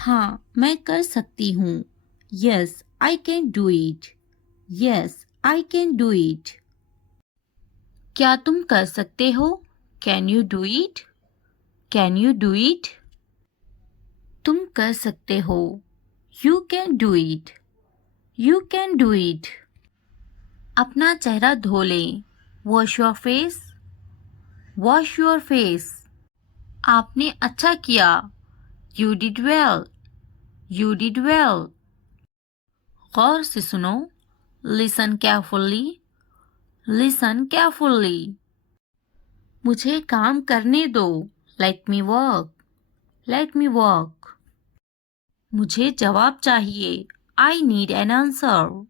हाँ, मैं कर सकती हूँ. Yes, I can do it. Yes, I can do it. क्या तुम कर सकते हो? Can you do it? Can you do it? तुम कर सकते हो. You can do it. You can do it. अपना चेहरा धो लें. Wash your face. Wash your face. आपने अच्छा किया. You did well. You did well. गौर से सुनो. Listen carefully. Listen carefully. मुझे काम करने दो. Let me work. Let me work. मुझे जवाब चाहिए. I need an answer.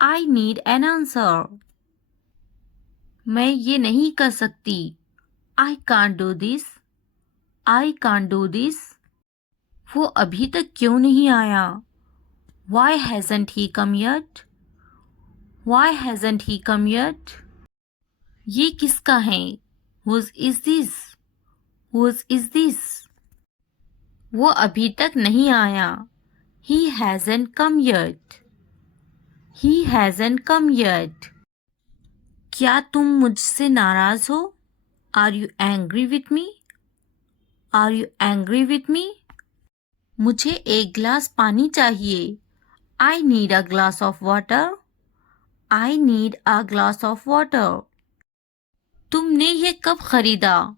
I need an answer. मैं ये नहीं कर सकती. I can't do this. I can't do this. वो अभी तक क्यों नहीं आया? Why hasn't he come yet? Why hasn't he come yet? ये किसका है? Whose is this? Whose is this? वो अभी तक नहीं आया. He hasn't come yet. He hasn't come yet. क्या तुम मुझसे नाराज हो? Are you angry with me? Are you angry with me? मुझे एक गिलास पानी चाहिए. I need a glass of water. I need a glass of water. तुमने ये कब खरीदा?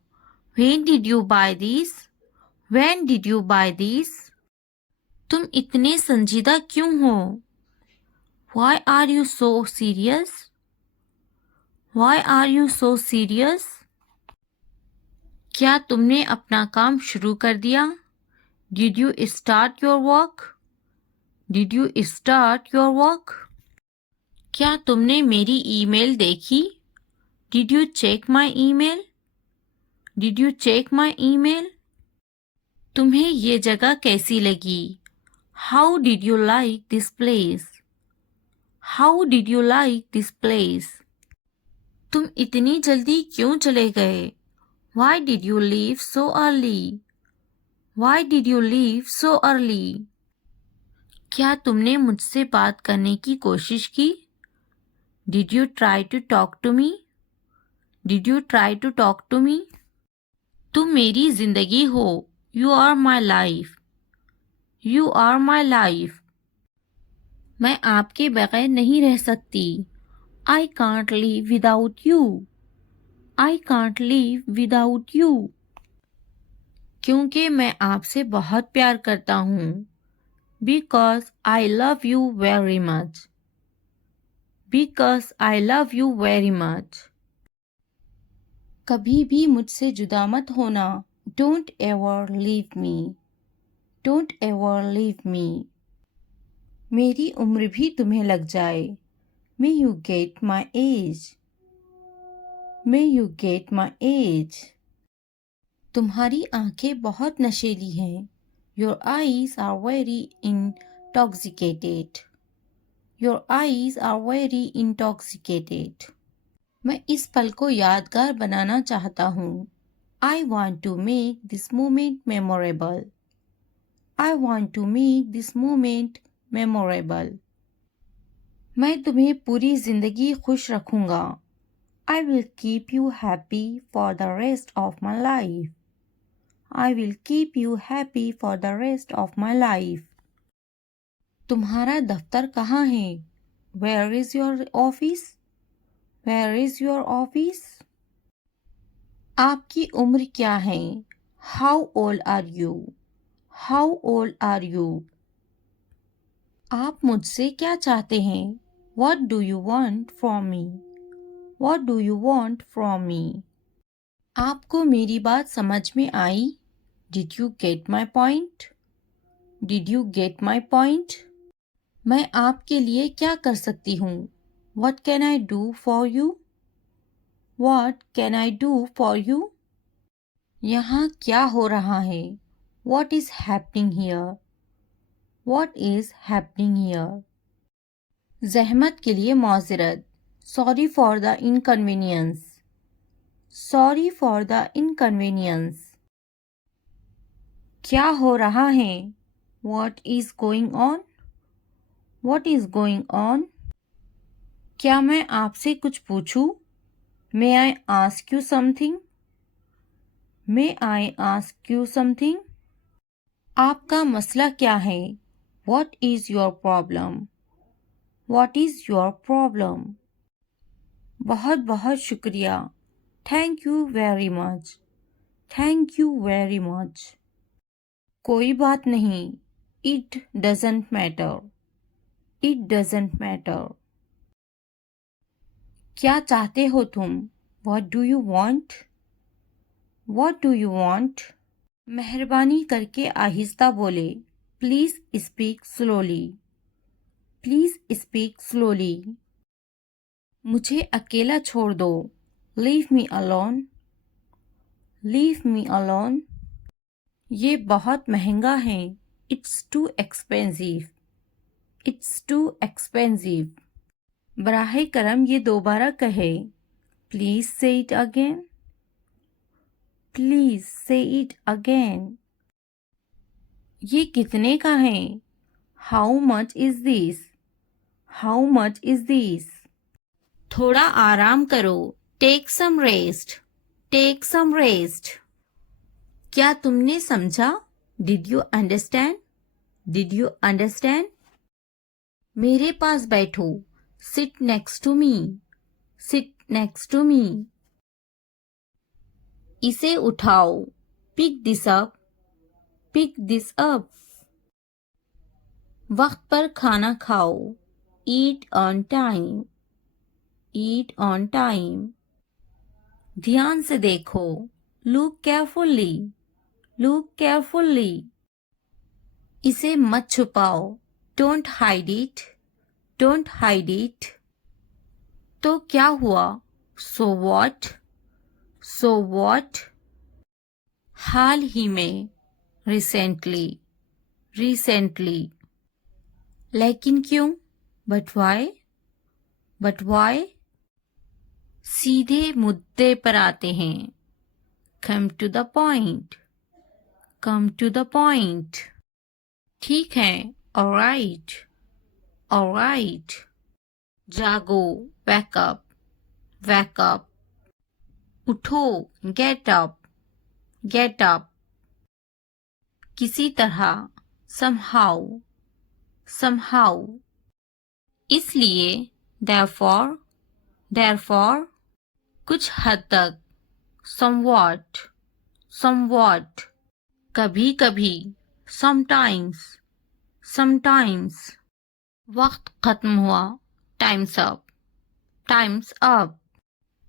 When did you buy this? When did you buy this? तुम इतने संजीदा क्यों हो? Why are you so serious? Why are you so serious? क्या तुमने अपना काम शुरू कर दिया? Did you start your work? Did you start your work? क्या तुमने मेरी ईमेल देखी? Did you check my email? Did you check my email? तुम्हें ये जगह कैसी लगी? How did you like this place? How did you like this place? तुम इतनी जल्दी क्यों चले गए? Why did you leave so early? Why did you leave so early? क्या तुमने मुझसे बात करने की कोशिश की? Did you try to talk to me? Did you try to talk to me? तुम मेरी जिंदगी हो. You are my life. You are my life. मैं आपके बगैर नहीं रह सकती. I can't live without you. I can't live without you. क्योंकि मैं आपसे बहुत प्यार करता हूँ. Because I love you very much. Because I love you very much. कभी भी मुझसे जुदा मत होना. Don't ever leave me. Don't ever leave me. मेरी उम्र भी तुम्हें लग जाए. May you get my age. May you get my age. तुम्हारी आंखें बहुत नशीली हैं. Your eyes are very intoxicated. Your eyes are very intoxicated. मैं इस पल को यादगार बनाना चाहता हूँ. I want to make this moment memorable. I want to make this moment memorable. मैं तुम्हें पूरी जिंदगी खुश रखूंगा. I will keep you happy for the rest of my life. I will keep you happy for the rest of my life. तुम्हारा दफ्तर कहाँ है? Where is your office? Where is your office? आपकी उम्र क्या है? How old are you? How old are you? आप मुझसे क्या चाहते हैं? What do you want from me? What do you want from me? आपको मेरी बात समझ में आई? Did you get my point? Did you get my point? मैं आपके लिए क्या कर सकती हूँ? What can I do for you? What can I do for you? यहाँ क्या हो रहा है? What is happening here? What is happening here? ज़हमत के लिए माज़रत. Sorry for the inconvenience. Sorry for the inconvenience. क्या हो रहा है? What is going on? What is going on? क्या मैं आपसे कुछ पूछूं? May I ask you something? May I ask you something? आपका मसला क्या है? What is your problem? What is your problem? बहुत बहुत शुक्रिया. Thank you very much. Thank you very much. कोई बात नहीं. It doesn't matter. It doesn't matter. क्या चाहते हो तुम? What do you want? What do you want? मेहरबानी करके आहिस्ता बोले. Please speak slowly. Please speak slowly. मुझे अकेला छोड़ दो. Leave me alone. Leave me alone. ये बहुत महंगा है. It's too expensive. It's too expensive. बराहे करम ये दोबारा कहे. Please say it again. Please say it again. ये कितने का है? How much is this? How much is this? थोड़ा आराम करो. Take some rest. Take some rest. क्या तुमने समझा? Did you understand? Did you understand? मेरे पास बैठो. Sit next to me. Sit next to me. इसे उठाओ. Pick this up. Pick this up. वक्त पर खाना खाओ. Eat on time. Eat on time. ध्यान से देखो. Look carefully. Look carefully. इसे मत छुपाओ. Don't hide it. Don't hide it. तो क्या हुआ? So what? So what? हाल ही में. Recently. Recently. लेकिन क्यों? But why? But why? सीधे मुद्दे पर आते हैं. Come to the point. Come to the point. ठीक है. All right. All right. जागो. Wake up. Wake up. उठो. Get up. Get up. किसी तरह. Somehow. Somehow. इसलिए. Therefore. Therefore. कुछ हद तक. Somewhat. Somewhat. कभी कभी. Sometimes. Sometimes. वक्त खत्म हुआ. Time's up. Time's up.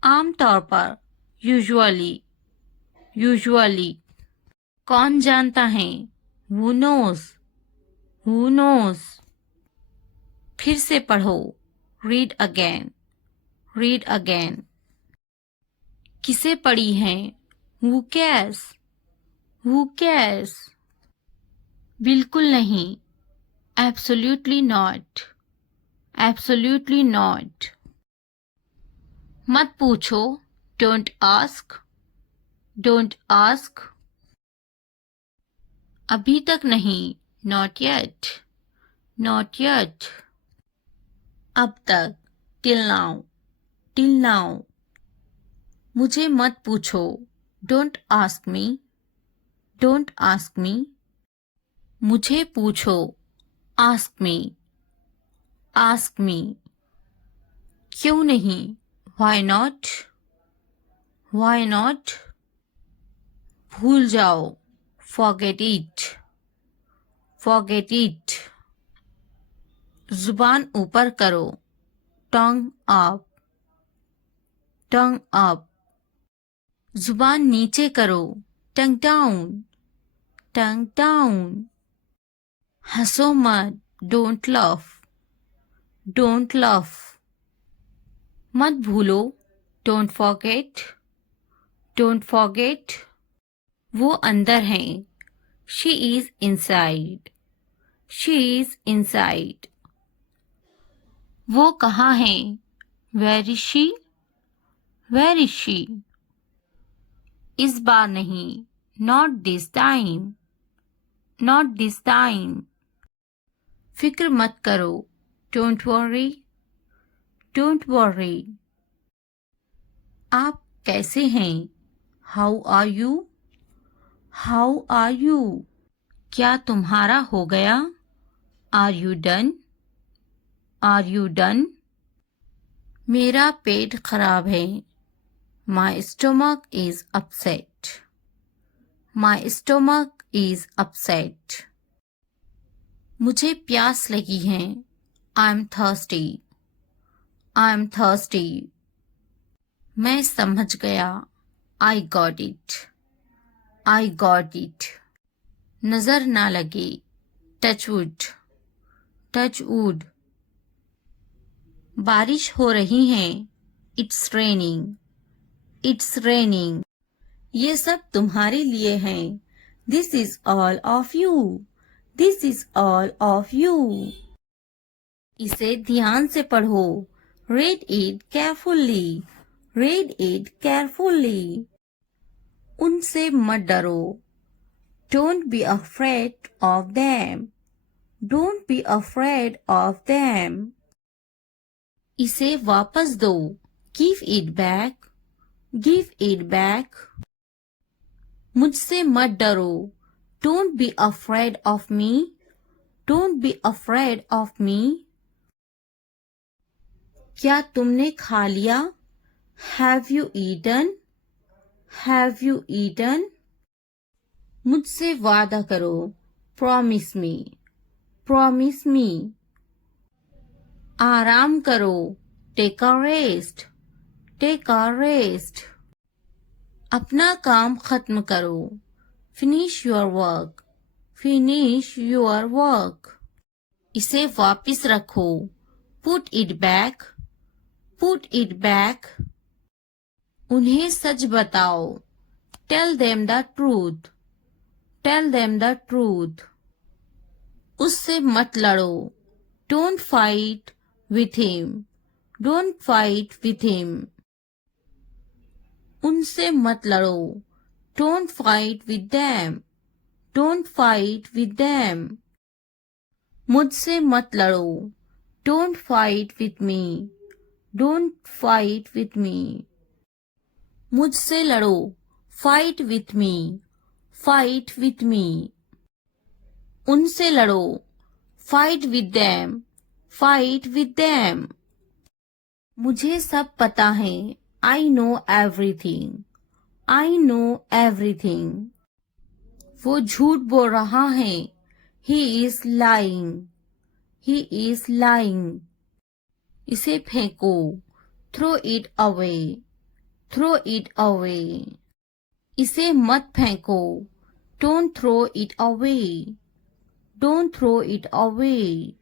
आमतौर पर. Usually. Usually. कौन जानता है? Who knows? Who knows? फिर से पढ़ो. Read again. Read again. किसे पढ़ी है? Who cares? Who cares? बिल्कुल नहीं. Absolutely not. Absolutely not. मत पूछो. Don't ask. Don't ask. अभी तक नहीं. Not yet. Not yet. अब तक. Till now. Till now. मुझे मत पूछो. Don't ask me. Don't ask me. मुझे पूछो. Ask me. Ask me. क्यों नहीं? Why not? Why not? भूल जाओ. Forget it. Forget it. जुबान ऊपर करो. Tongue up. Tongue up. जुबान नीचे करो. Tongue down. Tongue down. हंसो मत. Don't laugh. Don't laugh. मत भूलो. Don't forget. Don't forget. वो अंदर है. She is inside. She is inside. वो कहाँ है? Where is she? Where is she? इस बार नहीं. Not this time. Not this time. फिक्र मत करो. Don't worry. Don't worry. आप कैसे हैं? How are you? How are you? क्या तुम्हारा हो गया? Are you done? Are you done? मेरा पेट खराब है. My stomach is upset. My stomach is upset. मुझे प्यास लगी है. I'm thirsty. I'm thirsty. मैं समझ गया. I got it. I got it. नजर ना लगे. Touch wood. Touch wood. बारिश हो रही है. It's raining. It's raining. ये सब तुम्हारे लिए है. This is all of you. This is all of you. इसे ध्यान से पढ़ो. Read it carefully. Read it carefully. उनसे मत डरो. Don't be afraid of them. Don't be afraid of them. इसे वापस दो. Give it back. Give it back. मुझसे मत डरो. Don't be afraid of me. Don't be afraid of me. क्या तुमने खा लिया? Have you eaten? Have you eaten? मुझसे वादा करो. Promise me. Promise me. आराम करो. Take a rest. Take a rest. अपना काम खत्म करो. Finish your work. Finish your work. इसे वापस रखो. Put it back. Put it back. उन्हें सच बताओ. Tell them the truth. Tell them the truth. उससे मत लड़ो. Don't fight with him. Don't fight with him. उनसे मत लड़ो. Don't fight with them. Don't fight with them. मुझसे मत लड़ो. Don't fight with me. Don't fight with me. मुझसे लड़ो. Fight with me. Fight with me. उनसे लड़ो. Fight with them. Fight with them. मुझे सब पता है. I know everything. I know everything. वो झूठ बोल रहा है. He is lying. He is lying. इसे फेंको. Throw it away. Throw it away. इसे मत फेंको. Don't throw it away. Don't throw it away.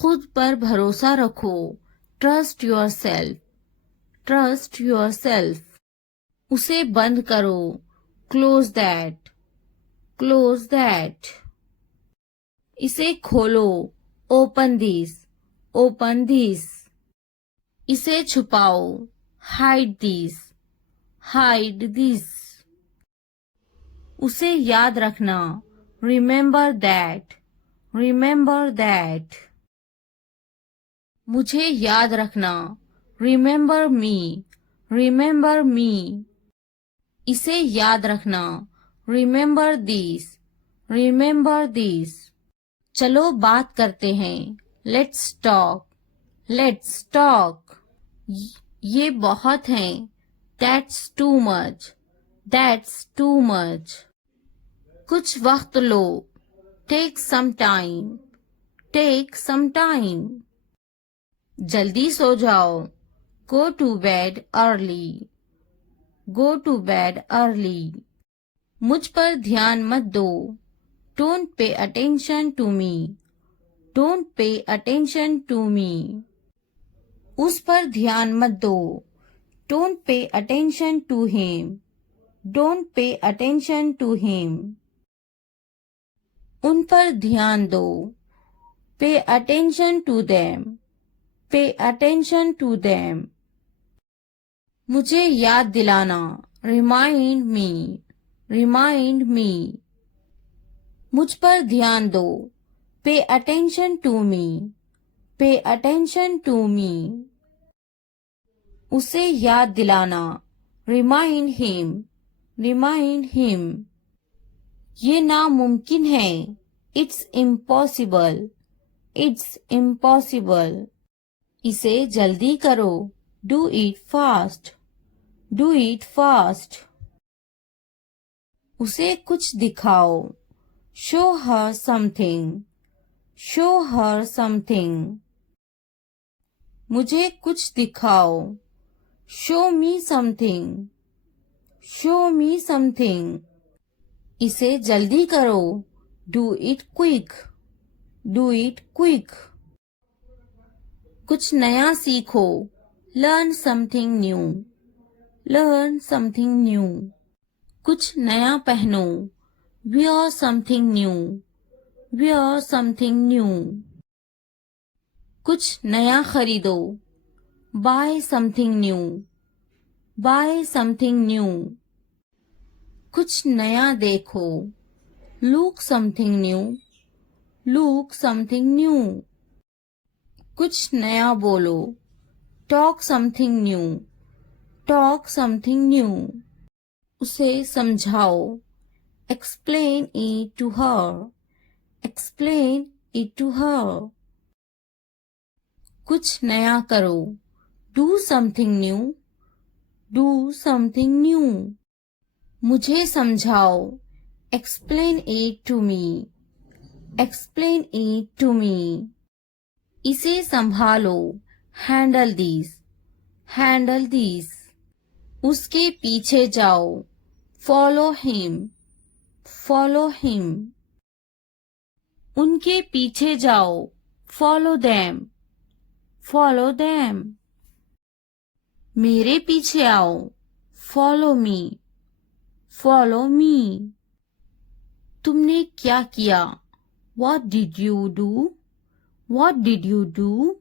खुद पर भरोसा रखो. Trust yourself. Trust yourself. उसे बंद करो. Close that. Close that. इसे खोलो. Open this. Open this. इसे छुपाओ. Hide this. Hide this. उसे याद रखना. Remember that. Remember that. मुझे याद रखना. Remember me. Remember me. इसे याद रखना. Remember this. Remember this. चलो बात करते हैं. Let's talk. Let's talk. ये बहुत है. That's too much. That's too much. कुछ वक्त लो. Take some time. Take some time. जल्दी सो जाओ. Go to bed early. Go to bed early. मुझ पर ध्यान मत दो. Don't pay attention to me. Don't pay attention to me. उस पर ध्यान मत दो. Don't pay attention to him. Don't pay attention to him. उन पर ध्यान दो. Pay attention to them. Pay attention to them. मुझे याद दिलाना. Remind me. Remind me. मुझ पर ध्यान दो। Pay attention to me. Pay attention to me. उसे याद दिलाना। Remind him. Remind him. ये नामुमकिन है। It's impossible. It's impossible. इसे जल्दी करो। Do it fast. Do it fast. उसे कुछ दिखाओ। Show her something. Show her something. मुझे कुछ दिखाओ। Show me something. Show me something. इसे जल्दी करो। Do it quick. Do it quick. कुछ नया सीखो। Learn something new. Learn something new. कुछ नया पहनो। Wear something new. Wear something new. कुछ नया खरीदो। Buy something new. Buy something new. कुछ नया देखो। Look something new. Look something new. कुछ नया बोलो। Talk something new. Talk something new. उसे समझाओ। Explain it to her. Explain it to her. कुछ नया करो। Do something new. Do something new. मुझे समझाओ। Explain it to me. Explain it to me. इसे संभालो। Handle this. Handle this. उसके पीछे जाओ। Follow him. Follow him. उनके पीछे जाओ। Follow them. Follow them. मेरे पीछे आओ। Follow me. Follow me. तुमने क्या किया? What did you do? What did you do?